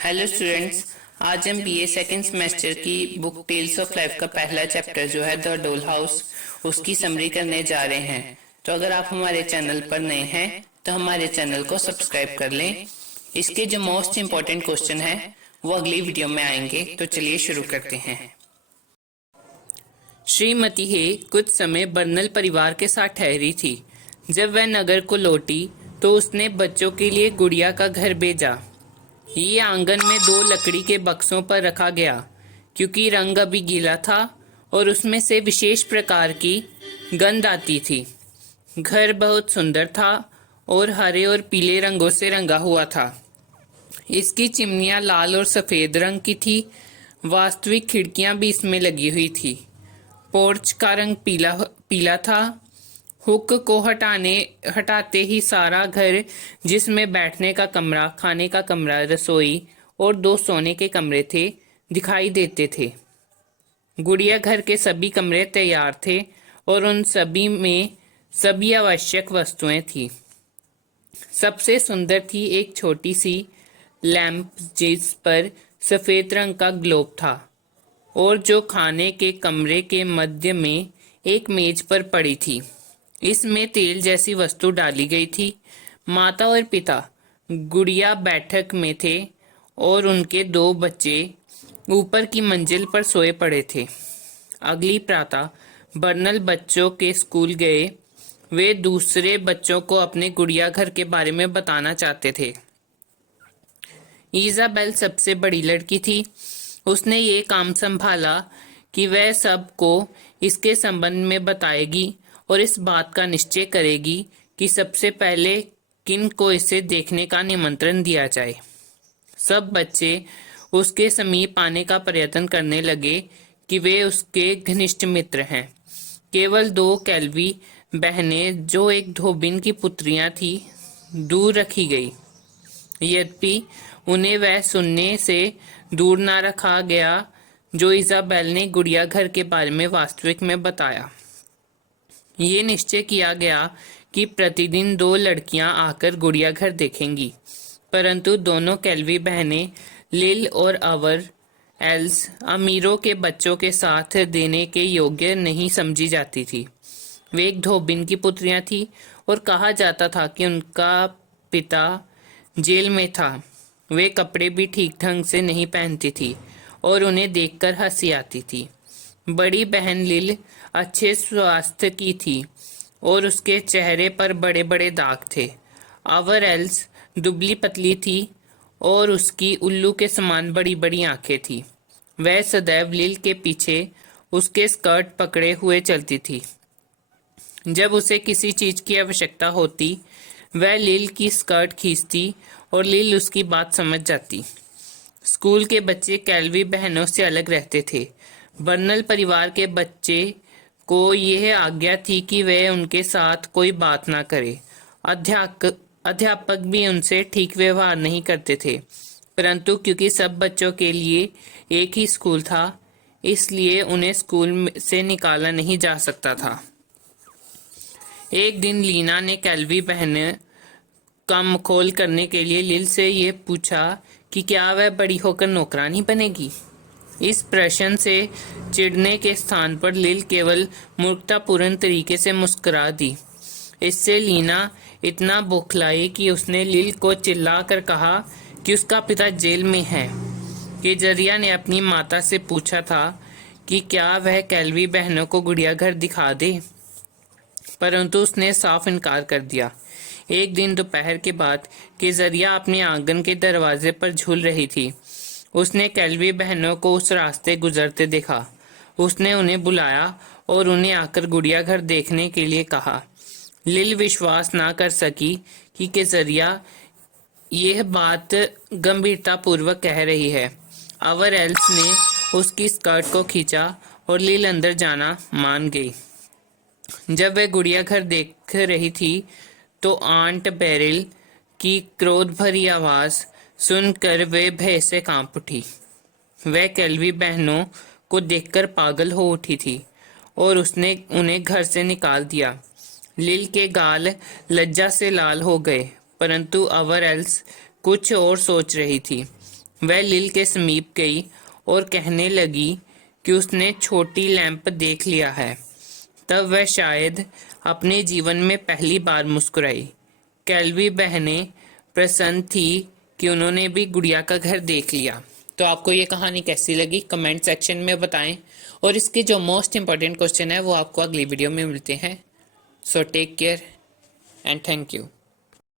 Hello students. आज हम BA second semester की बुक टेल्स ऑफ लाइफ का पहला चैप्टर जो है द डोल हाउस उसकी समरी करने जा रहे हैं। तो अगर आप हमारे चैनल पर नए हैं तो हमारे चैनल को सब्सक्राइब कर लें। इसके जो मोस्ट इम्पोर्टेंट क्वेश्चन है वो अगली वीडियो में आएंगे, तो चलिए शुरू करते हैं। श्रीमती हे कुछ समय बर्नल परिवार के साथ ठहरी थी। जब वह नगर को लौटी तो उसने बच्चों के लिए गुड़िया का घर भेजा। ये आंगन में 2 लकड़ी के बक्सों पर रखा गया क्योंकि रंग अभी गीला था और उसमें से विशेष प्रकार की गंध आती थी। घर बहुत सुंदर था और हरे और पीले रंगों से रंगा हुआ था। इसकी चिमनियां लाल और सफ़ेद रंग की थी। वास्तविक खिड़कियां भी इसमें लगी हुई थी। पोर्च का रंग पीला पीला था। हुक को हटाते ही सारा घर, जिसमें बैठने का कमरा, खाने का कमरा, रसोई और 2 सोने के कमरे थे, दिखाई देते थे। गुड़िया घर के सभी कमरे तैयार थे और उन सभी में सभी आवश्यक वस्तुएं थी। सबसे सुंदर थी एक छोटी सी लैंप जिस पर सफेद रंग का ग्लोब था और जो खाने के कमरे के मध्य में एक मेज पर पड़ी थी। इसमें तेल जैसी वस्तु डाली गई थी। माता और पिता गुड़िया बैठक में थे और उनके 2 बच्चे ऊपर की मंजिल पर सोए पड़े थे। अगली प्रातः बर्नल बच्चों के स्कूल गए। वे दूसरे बच्चों को अपने गुड़िया घर के बारे में बताना चाहते थे। इजाबेल सबसे बड़ी लड़की थी। उसने ये काम संभाला कि वह सबको इसके संबंध में बताएगी और इस बात का निश्चय करेगी कि सबसे पहले किन को इसे देखने का निमंत्रण दिया जाए। सब बच्चे उसके समीप आने का प्रयत्न करने लगे कि वे उसके घनिष्ठ मित्र हैं। केवल 2 कैल्वी बहनें, जो एक धोबिन की पुत्रियां थी, दूर रखी गई। यद्यपि उन्हें वह सुनने से दूर न रखा गया जो इजाबेल ने गुड़िया घर के बारे में वास्तविक में बताया। ये निश्चय किया गया कि प्रतिदिन 2 लड़कियां आकर गुड़िया घर देखेंगी, परंतु दोनों कैल्वी बहनें लिल और अवर एल्स अमीरों के बच्चों के साथ देने के योग्य नहीं समझी जाती थी। वे एक धोबिन की पुत्रियां थी और कहा जाता था कि उनका पिता जेल में था। वे कपड़े भी ठीक ढंग से नहीं पहनती थी और उन्हें देखकर हंसी आती थी। बड़ी बहन लिल अच्छे स्वास्थ्य की थी और उसके चेहरे पर बड़े बड़े दाग थे। अवर एल्स दुबली पतली थी और उसकी उल्लू के समान बड़ी बड़ी आंखें थी। वह सदैव लिल के पीछे उसके स्कर्ट पकड़े हुए चलती थी। जब उसे किसी चीज की आवश्यकता होती वह लिल की स्कर्ट खींचती और लिल उसकी बात समझ जाती। स्कूल के बच्चे कैल्वी बहनों से अलग रहते थे। बर्नल परिवार के बच्चे को यह आज्ञा थी कि वे उनके साथ कोई बात ना करे। अध्यापक भी उनसे ठीक व्यवहार नहीं करते थे, परंतु क्योंकि सब बच्चों के लिए एक ही स्कूल था, इसलिए उन्हें स्कूल से निकाला नहीं जा सकता था। एक दिन लीना ने कैल्वी बहन का मखौल करने के लिए लिल से ये पूछा कि क्या वह बड़ी होकर नौकरानी बनेगी। इस प्रश्न से चिढ़ने के स्थान पर लिल केवल मूर्खतापूर्ण तरीके से मुस्कुरा दी। इससे लीना इतना बौखलाई कि उसने लिल को चिल्लाकर कहा कि उसका पिता जेल में है। केजरिया ने अपनी माता से पूछा था कि क्या वह कैल्वी बहनों को गुड़िया घर दिखा दे, परंतु उसने साफ इनकार कर दिया। एक दिन दोपहर के बाद केजरिया अपने आंगन के दरवाजे पर झूल रही थी। उसने कैल्वी बहनों को उस रास्ते गुजरते देखा। उसने उन्हें बुलाया और उन्हें आकर गुड़िया घर देखने के लिए कहा। लिल विश्वास ना कर सकी कि केजरिया यह बात गंभीरतापूर्वक कह रही है। अवर एल्स ने उसकी स्कर्ट को खींचा और लिल अंदर जाना मान गई। जब वह गुड़िया घर देख रही थी तो आंट बेरिल की क्रोध भरी आवाज सुनकर वे भय से कांप उठी। वह कैल्वी बहनों को देखकर पागल हो उठी थी और उसने उन्हें घर से निकाल दिया। लिल के गाल लज्जा से लाल हो गए, परंतु अवर एल्स कुछ और सोच रही थी। वह लिल के समीप गई और कहने लगी कि उसने छोटी लैंप देख लिया है। तब वह शायद अपने जीवन में पहली बार मुस्कुराई। कैल्वी बहनें प्रसन्न थी कि उन्होंने भी गुड़िया का घर देख लिया। तो आपको ये कहानी कैसी लगी कमेंट सेक्शन में बताएं, और इसके जो मोस्ट इम्पोर्टेंट क्वेश्चन है वो आपको अगली वीडियो में मिलते हैं। So take care and thank you.